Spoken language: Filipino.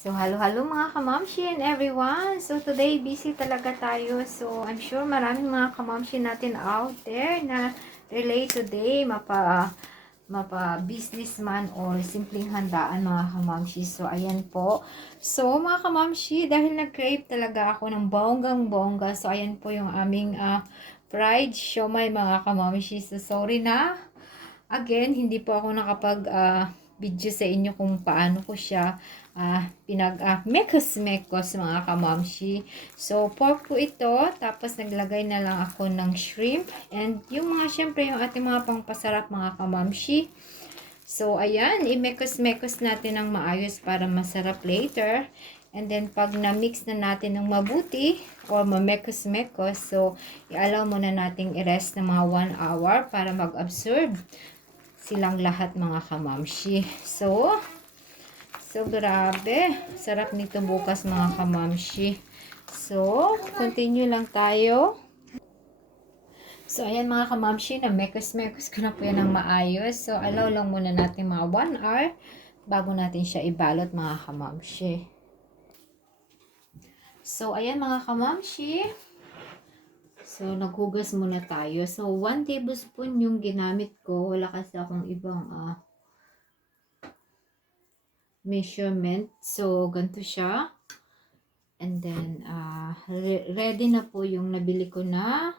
So, halo-halo mga kamamshi and everyone. So, today busy talaga tayo. So, I'm sure maraming mga kamamshi natin out there na relate today, mapa businessman or simpleng handaan mga kamamshi. So, ayan po. So, mga kamamshi, dahil nag-crave talaga ako ng bonggang-bongga. So, ayan po yung aming fried siomai mga kamamshi. So, sorry na. Again, hindi po ako nakapag video sa inyo kung paano ko siya mekos-mekos mga kamamshi. So, pork po ito. Tapos, naglagay na lang ako ng shrimp. And yung mga, syempre, yung ating mga pangpasarap mga kamamshi. So, ayan. I-mekos-mekos natin ng maayos para masarap later. And then, pag na-mix na natin ng mabuti or mamekos-mekos, so, i-allow muna nating i-rest ng mga 1 hour para mag-absorb silang lahat mga kamamshi. So, grabe. Sarap nito bukas mga kamamshi. So, continue lang tayo. So, ayan mga kamamshi, na mekos-mekos ko na po yan ng maayos. So, allow lang muna natin mga 1 hour bago natin siya ibalot mga kamamshi. So, ayan mga kamamshi. So, naghugas muna tayo. So, 1 tablespoon yung ginamit ko. Wala kasi akong ibang measurement. So, ganito siya. And then, ready na po yung nabili ko na